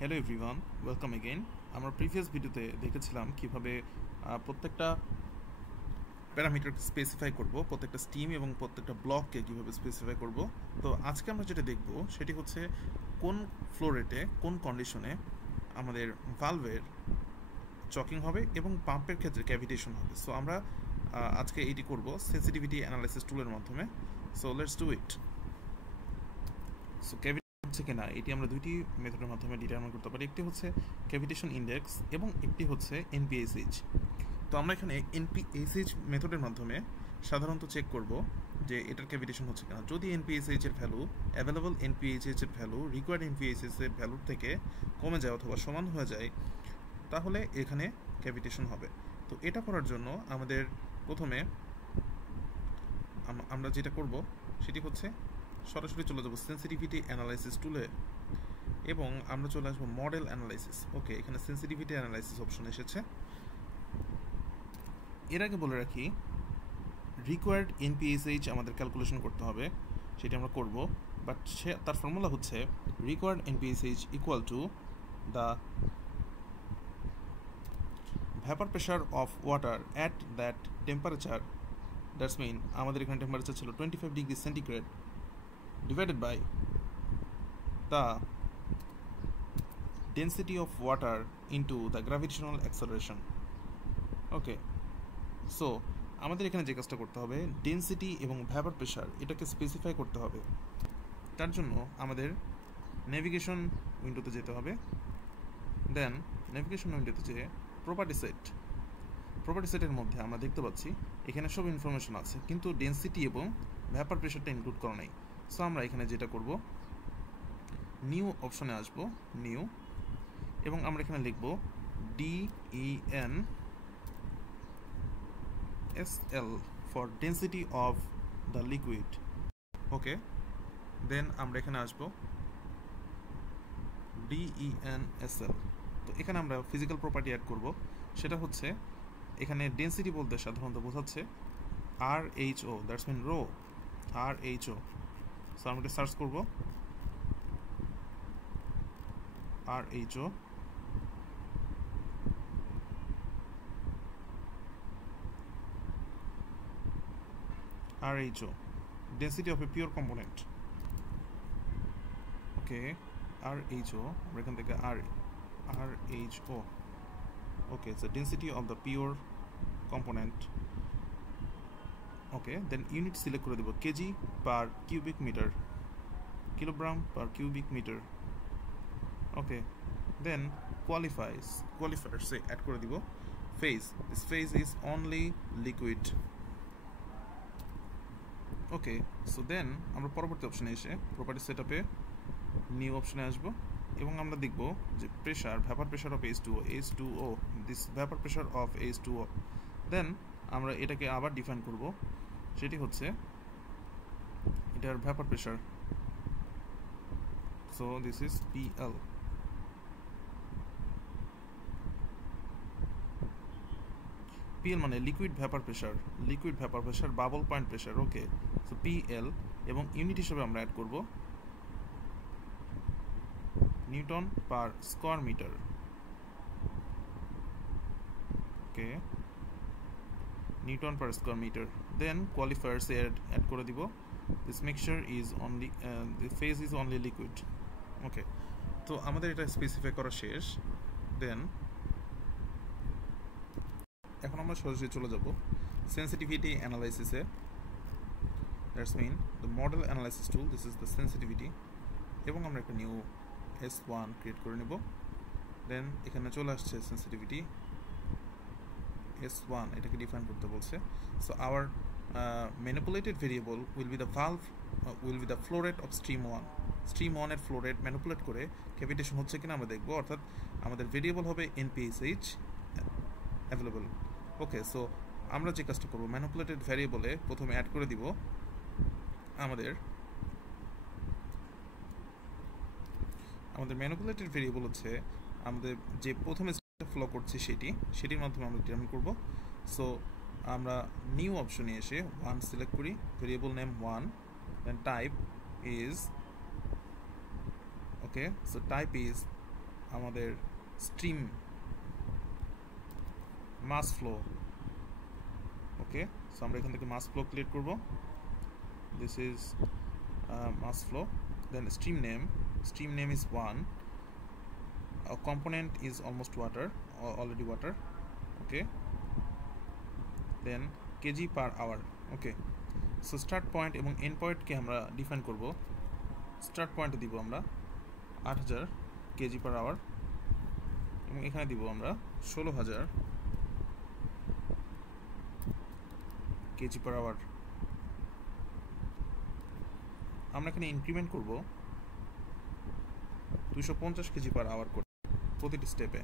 Hello everyone, welcome again. আমরা previous ভিডিওতে দেখেছিলাম কিভাবে প্রত্যেকটা প্যারামিটার স্পেসিফাই করব, প্রত্যেকটা স্টিম এবং প্রত্যেকটা ব্লককে কীভাবে স্পেসিফাই করব। তো আজকে আমরা যেটা দেখব সেটি হচ্ছে কোন ফ্লো রেটে কোন কন্ডিশনে আমাদের ভালভের চকিং হবে এবং পাম্পের ক্ষেত্রে ক্যাভিটেশন হবে। সো আমরা আজকে এটি করব সেন্সিটিভিটি অ্যানালাইসিস টুলের মাধ্যমে। So let's do it. So হচ্ছে কিনা এটি আমরা দুইটি মেথডের মাধ্যমে ডিটারমাইন করতে পারি। একটি হচ্ছে ক্যাভিটেশন ইন্ডেক্স এবং একটি হচ্ছে এনপিএসএইচ। তো আমরা এখানে এনপিএসএইচ মেথডের মাধ্যমে সাধারণত চেক করব যে এটার ক্যাভিটেশন হচ্ছে কিনা। যদি এনপিএসএইচ এর ভ্যালু অ্যাভেলেবল এনপিএসএইচ এর ভ্যালু রিকোয়ার্ড এনপিএসএইচ এর ভ্যালুর থেকে কমে যায় অথবা সমান হয়ে যায়, তাহলে এখানে ক্যাভিটেশন হবে। তো এটা করার জন্য আমাদের প্রথমে আমরা যেটা করব সেটি হচ্ছে সরাসরি চলে যাব সেন্সিটিভিটি অ্যানালাইসিস টুলে এবং আমরা চলে আসবো মডেল অ্যানালাইসিস। ওকে, এখানে সেন্সিটিভিটি অ্যানালাইসিস অপশন এসেছে। এর আগে বলে রাখি, রিকোয়ার্ড এনপিএসএইচ আমাদের ক্যালকুলেশন করতে হবে, সেটি আমরা করব। বাট তার ফর্মুলা হচ্ছে required NPSH equal to the vapour pressure of water at that temperature, that's mean আমাদের এখানে টেম্পারেচার ছিল 25 degree centigrade, divided by the density of water into the gravitational acceleration. Okay, so আমাদের এখানে যে কাজটা করতে হবে, ডেন্সিটি এবং ভ্যাপার প্রেশার এটাকে স্পেসিফাই করতে হবে। তার জন্য আমাদের নেভিগেশন উইন্ডোতে যেতে হবে। দেন নেভিগেশন উইন্ডোতে যেয়ে প্রপার্টি সেটের মধ্যে আমরা দেখতে পাচ্ছি এখানে সব ইনফরমেশন আছে, কিন্তু ডেন্সিটি এবং ভ্যাপার প্রেশারটা ইনক্লুড করা নাই। সো আমরা এখানে যেটা করব, নিউ অপশনে আসব, নিউ, এবং আমরা এখানে লিখব DENSL for density of the liquid. Okay, then আমরা এখানে আসব DENSL। তো এখানে আমরা ফিজিক্যাল প্রপার্টি অ্যাড করব, সেটা হচ্ছে এখানে ডেন্সিটি বলতে সাধারণত বোঝাচ্ছে RHO, that's mean rho, RHO। So আমরা এটা সার্চ করব RHO, density of a pure component. Okay, RHO, আমরা এখান থেকে RHO, okay, so density of the pure component. Okay, then unit select করে দেব kg per cubic metre, kilogram per cubic metre. Okay, then কোয়ালিফায়ার্সে add করে দিব phase, this phase is only liquid. Okay, so then আমরা পরবর্তী অপশানে এসে property set আপে নিউ অপশানে আসবো এবং আমরা দেখব যে pressure, vapour pressure of H2O, this vapour pressure of H2O। Then আমরা এটাকে আবার ডিফাইন করব, সেটি হচ্ছে এটার vapour pressure. So this is PL। PL মানে liquid vapour pressure, bubble point pressure. Okay, so PL, এবং ইউনিট হিসেবে আমরা অ্যাড করব newton per square metre. Okay, newton per square metre. Then কোয়ালিফায়ার্সে অ্যাড করে দিব this mixture is only, the phase is only liquid. ওকে, তো আমাদের এটা স্পেসিফাই করা শেষ। দেন এখন আমরা সরাসরি চলে যাব সেন্সিটিভিটি অ্যানালাইসিসে, that's mean the model analysis tool, this is the sensitivity, এবং আমরা একটা নিউ S1 ক্রিয়েট করে নেব। দেন এখানে চলে আসছে সেন্সিটিভিটি S1, এটাকে ডিফাইন করতে বলছে। So our manipulated variable will be the flow rate of stream 1 এর ফ্লো রেট ম্যানিপুলেট করে ক্যাভিটেশন হচ্ছে কিনা আমরা দেখবো, অর্থাৎ আমাদের ভেরিয়েবল হবে NPSH অ্যাভেলেবল। ওকে, সো আমরা যে কাজটা করবো, ম্যানিপুলেটেড ভ্যারিয়েবলে প্রথমে অ্যাড করে দিব আমাদের ম্যানিপুলেটেড ভেরিয়েবল হচ্ছে আমাদের যে প্রথমে ফ্লো করছি সেটির মাধ্যমে আমরা ডিটারমিন করব। সো আমরা নিউ অপশনে এসে 1 সিলেক্ট করি, variable name 1, then type is, okay, so type is আমাদের stream mass flow. Okay, so আমরা এখান থেকে মাস ফ্লো ক্রিয়েট করব। This is mass flow. Then stream name is 1. Our component is almost water, already water. Okay, then kg per hour. Okay, so start point এবং end point কে আমরা define করব। Start পয়েন্টে দিব আমরা 8000 kg per hour এবং এখানে দিব আমরা 16000 kg per hour। আমরা এখানে ইনক্রিমেন্ট করব 250 কেজি পার আওয়ার করে প্রতিটি স্টেপে।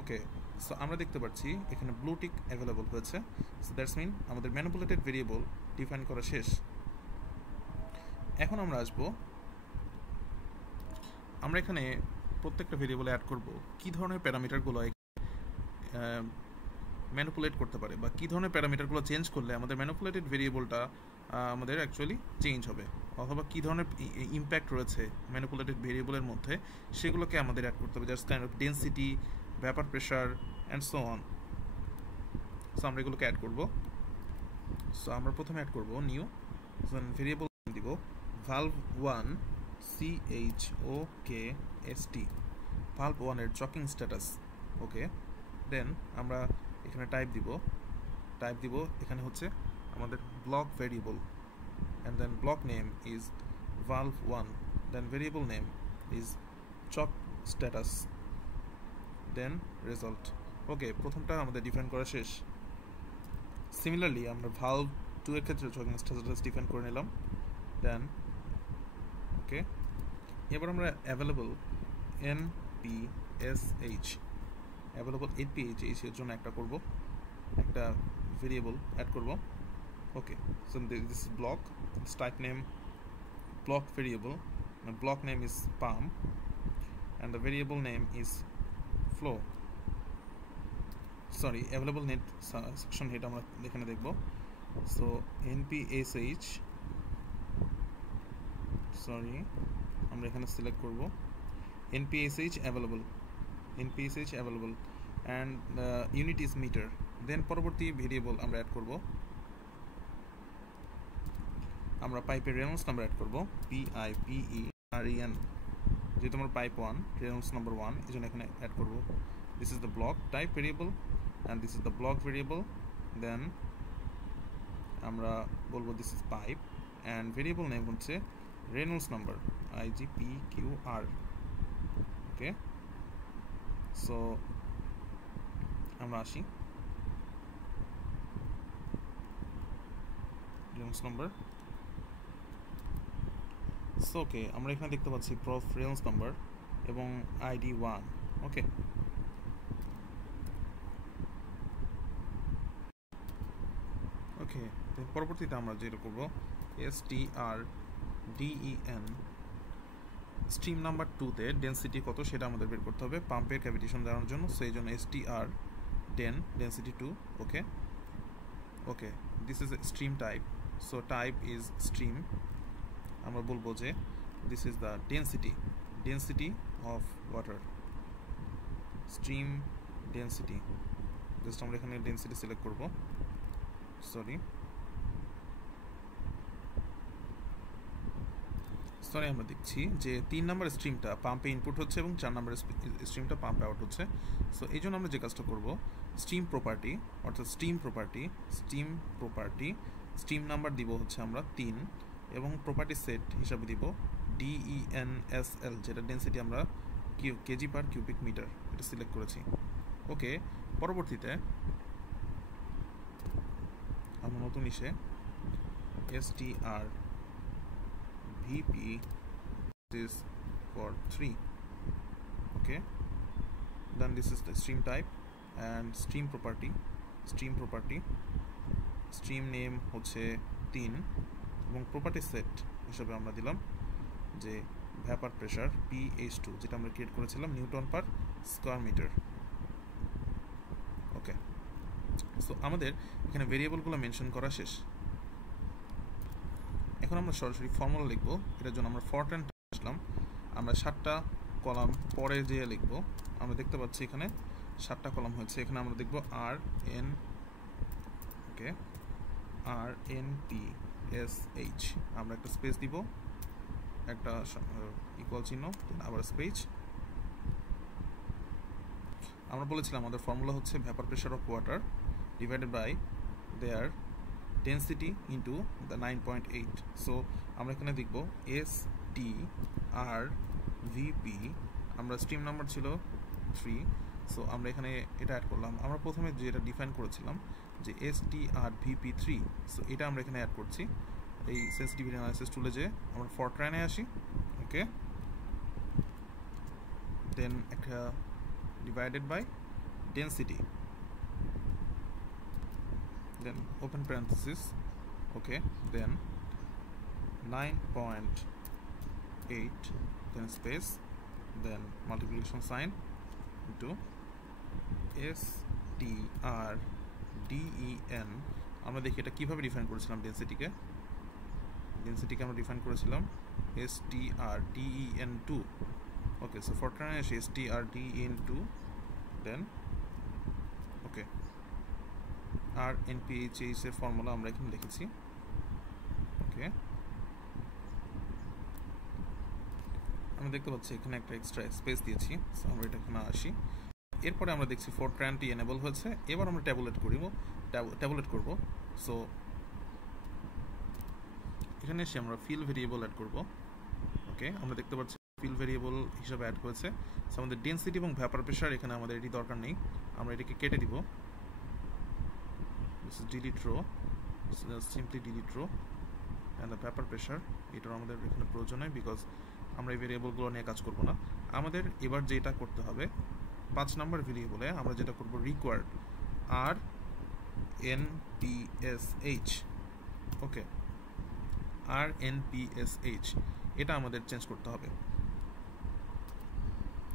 ওকে, সো আমরা দেখতে পাচ্ছি এখানে ব্লু টিক অ্যাভেলেবল হয়েছে। সো দ্যাটস মিন আমাদের ম্যানিপুলেটেড ভেরিয়েবল ডিফাইন করা শেষ। এখন আমরা আসবো, আমরা এখানে প্রত্যেকটা ভেরিয়েবলে অ্যাড করব কী ধরনের প্যারামিটারগুলো ম্যানিপুলেট করতে পারে, বা কী ধরনের প্যারামিটারগুলো চেঞ্জ করলে আমাদের ম্যানিপুলেটেড ভেরিয়েবলটা আমাদের অ্যাকচুয়ালি চেঞ্জ হবে, অথবা কী ধরনের ইম্প্যাক্ট রয়েছে ম্যানিপুলেটেড ভেরিয়েবলের মধ্যে, সেগুলোকে আমাদের অ্যাড করতে হবে। Just kind of density, vapour pressure and so on. So আমরা এগুলোকে অ্যাড করব। সো আমরা প্রথমে অ্যাড করব নিউ ভেরিয়েবল দিব ভালভ 1 CHOKST, ভালভ 1 এর চকিং স্ট্যাটাস। ওকে, দেন আমরা এখানে টাইপ দিব এখানে হচ্ছে আমাদের block variable, and then block name is valve 1, then variable name is chock status, then result. ওকে, প্রথমটা আমাদের ডিফাইন করা শেষ। সিমিলারলি আমরা ভালভ 2 এর ক্ষেত্রে চকিং স্ট্যাটাস ডিফাইন করে নিলাম। দেন ওকে, এবার আমরা অ্যাভেলেবল NPSH এর জন্য একটা ভেরিয়েবল অ্যাড করব। Okay, so this is block, this type name block variable, and block name is palm, and the variable name is flow. Sorry, available net section head আমরা এখানে দেখব। So npsh, sorry, আমরা এখানে select করব npsh available, and the unit is meter. Then পরবর্তী variable আমরা add করব, আমরা পাইপের রেনল্ডস নাম্বার অ্যাড করব PIPEREN, যেহেতু আমরা পাইপ 1 রেনল্ডস নাম্বার 1, এই জন্য এখানে অ্যাড করব। This is the block type variable and this is the block variable. Then আমরা বলবো this is pipe, and variable name হচ্ছে Reynolds number IGPQR। Okay, so আমরা আসি রেনল্ডস নাম্বার। সো ওকে, আমরা এখানে দেখতে পাচ্ছি প্রফ রেনল্ডস নাম্বার এবং ID 1। ওকে, পরবর্তীতে আমরা যেটা করব STRDEN, স্ট্রিম নাম্বার 2-তে ডেন্সিটি কত সেটা আমাদের বের করতে হবে পাম্পের ক্যাভিটেশন জানার জন্য। সো এই জন্য STR10 density 2। Okay, this is stream type, so type is stream. আমরা বলবো যে this is the density of water, stream density. Just আমরা এখানে ডেন্সিটি সিলেক্ট করব। সরি আমরা দেখছি যে 3 নম্বর স্ট্রিমটা পাম্পে ইনপুট হচ্ছে এবং 4 নম্বর স্ট্রিমটা পাম্পে আউট হচ্ছে। সো এই জন্য আমরা যে কাজটা করব, স্ট্রিম প্রপার্টি, অর্থাৎ স্ট্রিম প্রপার্টি স্ট্রিম নাম্বার দিব হচ্ছে আমরা 3, এবং প্রপার্টি সেট হিসাবে দিব DENSL, যেটা ডেন্সিটি আমরা কেজি পার কিউবিক মিটার এটা সিলেক্ট করেছি। ওকে, পরবর্তীতে আমরা নতুন ইসে STRVP is for 3. Okay, then this is the stream type and stream property stream name হচ্ছে 3, এবং প্রপার্টি সেট হিসেবে আমরা দিলাম যে ভ্যাপার প্রেশার PH2, যেটা আমরা ক্রিয়েট করেছিলাম নিউটন পার স্কয়ার মিটার। ওকে, সো আমাদের এখানে ভেরিয়েবলগুলো মেনশন করা শেষ। এখন আমরা সরাসরি ফর্মুলা লিখবো। এটার জন্য আমরা ফরট্রান আসলাম, আমরা 7টা কলাম পরে যেয়ে লিখবো, আমরা দেখতে পাচ্ছি এখানে 7টা কলাম হয়েছে। এখানে আমরা দেখব আর এন, ওকে, আর এন পি এস এইচ, আমরা একটা স্পেস দিব, একটা ইকুয়াল চিহ্ন, আবার স্পেস। আমরা বলেছিলাম আমাদের ফর্মুলা হচ্ছে vapour pressure of water divided by their density into the 9.8। So আমরা এখানে দেখব এস টি আর ভিপি, আমরা স্ট্রিম নাম্বার ছিল 3, সো আমরা এখানে এটা অ্যাড করলাম। আমরা প্রথমে যেটা ডিফাইন করেছিলাম যে S T R VP 3, so এটা আমরা এখানে অ্যাড করছি। এই সেন্সিটিভিটি অ্যানালাইসিস টুলে যে আমরা ফরট্রানে আসি, ওকে, দেন একটা divided by density, then open parenthesis, okay, then 9.8, then space, then multiplication sign into S T R D E N। আমরা দেখি এটা কিভাবে ডিফাইন করেছিলাম ডেনসিটিকে আমরা ডিফাইন করেছিলাম S T R D E N 2, ওকে, সো ফরট্রানে আসি S T R D E N 2, দেন ওকে, আর এনপিএইচএইচ এর formula আমরা এখানে লিখেছি, ওকে। আমরা দেখতে পাচ্ছি এখানে একটা এক্সট্রা স্পেস দিয়েছি, সো আমরা এটা এখানে আসি। এরপরে আমরা দেখছি ফরট্রানটি এনেবল হয়েছে। এবার আমরা ট্যাবুলেট করব। সো এখানে এসে আমরা ফিল ভেরিয়েবল অ্যাড করব, ওকে। আমরা দেখতে পাচ্ছি ফিল ভেরিয়েবল হিসাবে অ্যাড হয়েছে। সো আমাদের ডেন্সিটি এবং ভ্যাপার প্রেশার এখানে আমাদের এটি দরকার নেই, আমরা এটাকে কেটে দিব। This is delete row, so just simply delete row, and the vapor pressure এটার আমাদের এখানে প্রয়োজন নেই, বিকজ আমরা এই ভেরিয়েবলগুলো নিয়ে কাজ করব না। আমাদের এবার যেটা করতে হবে 5 নাম্বার ভেরিয়েবলে আমরা যেটা করব রিকোয়ার্ড আর এন পি এস এইচ, ওকে, আর এন পি এস এইচ, এটা আমাদের চেঞ্জ করতে হবে।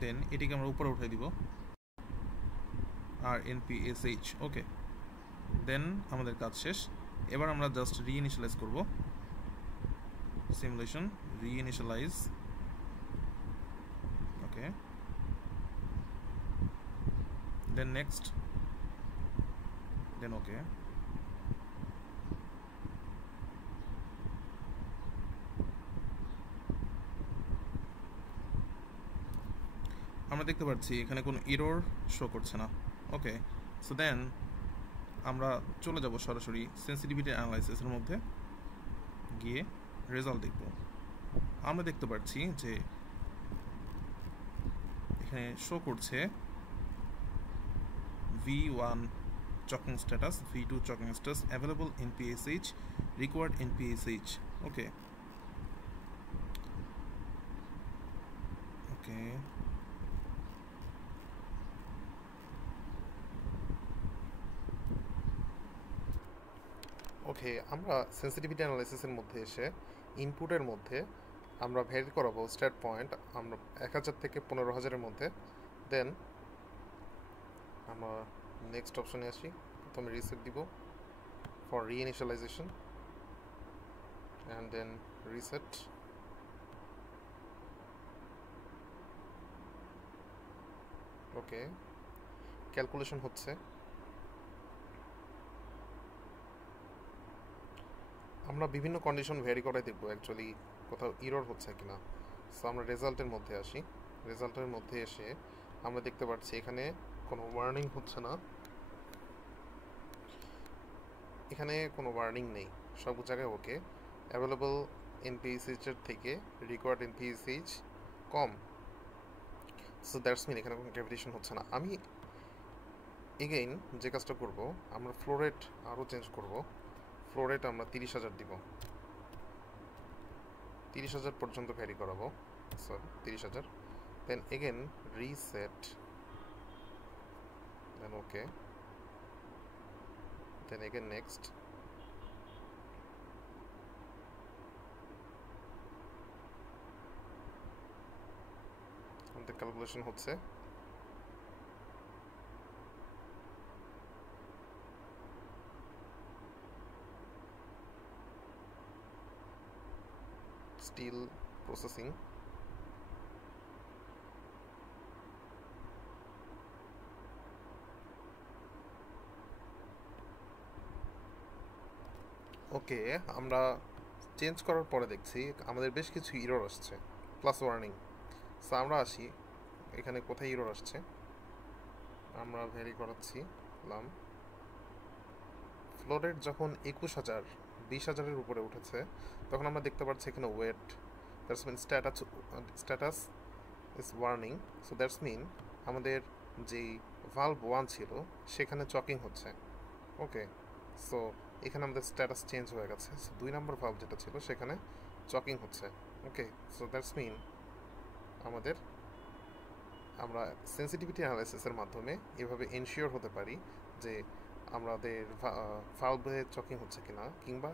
দেন এটিকে আমরা উপরে উঠাই দিব, আর এন পি এস এইচ, ওকে। দেন আমাদের কাজ শেষ। এবার আমরা জাস্ট রিইনিশিয়ালাইজ করব, সিমুলেশন রিইনিশিয়ালাইজ, ওকে, দেন নেক্সট, দেন ওকে। আমরা দেখতে পাচ্ছি এখানে কোনো এরর শো করছে না, ওকে। সো দেন আমরা চলে যাব সরাসরি সেন্সিটিভিটি অ্যানালাইসিসের মধ্যে গিয়ে রেজাল্ট দেখব। আমরা দেখতে পাচ্ছি যে এখানে শো করছে V1 checking status, V2 checking status, available NPSH, required NPSH, okay, okay. Okay, আমরা সেন্সিটিভিটি অ্যানালাইসিসের মধ্যে এসে ইনপুটের মধ্যে আমরা ভ্যারি করাবো স্টার্ট পয়েন্ট আমরা 1000 থেকে 15000-এর মধ্যে। দেন আমরা নেক্সট অপশনে আসি, প্রথমে রিসেট দিব for reinitialization, and then reset. Okay, calculation হচ্ছে। আমরা বিভিন্ন কন্ডিশন ভ্যারি করাই দেখব অ্যাকচুয়ালি কোথাও ইরর হচ্ছে কিনা। সো আমরা রেজাল্টের মধ্যে আসি, রেজাল্টের মধ্যে এসে আমরা দেখতে পাচ্ছি এখানে কোনো ওয়ার্নিং হচ্ছে না, এখানে কোনো ওয়ার্নিং নেই, সব জায়গায় ওকে। অ্যাভেলেবল এনপিএসএইচের থেকে রিকোয়ার্ড এনপিএসএইচ কম, সো দ্যাটস মিন এখানে কোনো গ্র্যাভিটেশন হচ্ছে না। আমি এগেইন যে কাজটা করব, আমরা ফ্লো রেট আরও চেঞ্জ করব। ফ্লো রেট আমরা 30,000 দিব, 30,000 পর্যন্ত ভ্যারি করাবো, sorry 30,000। Then again reset, then okay, then again next. আমাদের ক্যালকুলেশন হচ্ছে। Still processing. ওকে, আমরা চেঞ্জ করার পরে দেখছি আমাদের বেশ কিছু ইরর আসছে, প্লাস ওয়ার্নিং। সো আমরা আসি এখানে কোথায় ইরর আসছে, আমরা ভেরি করাচ্ছি ফ্লো রেট যখন 21,000 20,000-এর উপরে উঠেছে তখন আমরা দেখতে পাচ্ছি এখানে wait, that's mean status is warning. So that's mean আমাদের যেই ভালভ 1 ছিল সেখানে চকিং হচ্ছে। ওকে, সো এখানে আমাদের স্ট্যাটাস চেঞ্জ হয়ে গেছে। সো 2 নম্বর ভালভ যেটা ছিল সেখানে চকিং হচ্ছে। ওকে, সো দ্যাটস মিন আমরা সেন্সিটিভিটি অ্যানালাইসিসের মাধ্যমে এভাবে এনশিওর হতে পারি যে আমাদের ভালভে চকিং হচ্ছে কিনা কিংবা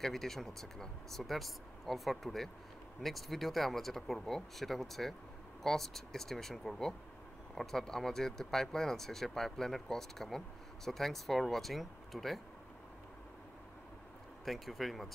ক্যাভিটেশন হচ্ছে কিনা। So that's all for today. Next ভিডিওতে আমরা যেটা করব সেটা হচ্ছে কস্ট এস্টিমেশন করব, অর্থাৎ আমার যে পাইপলাইন আছে সে পাইপলাইনের কস্ট কেমন। So thanks for watching today, thank you very much.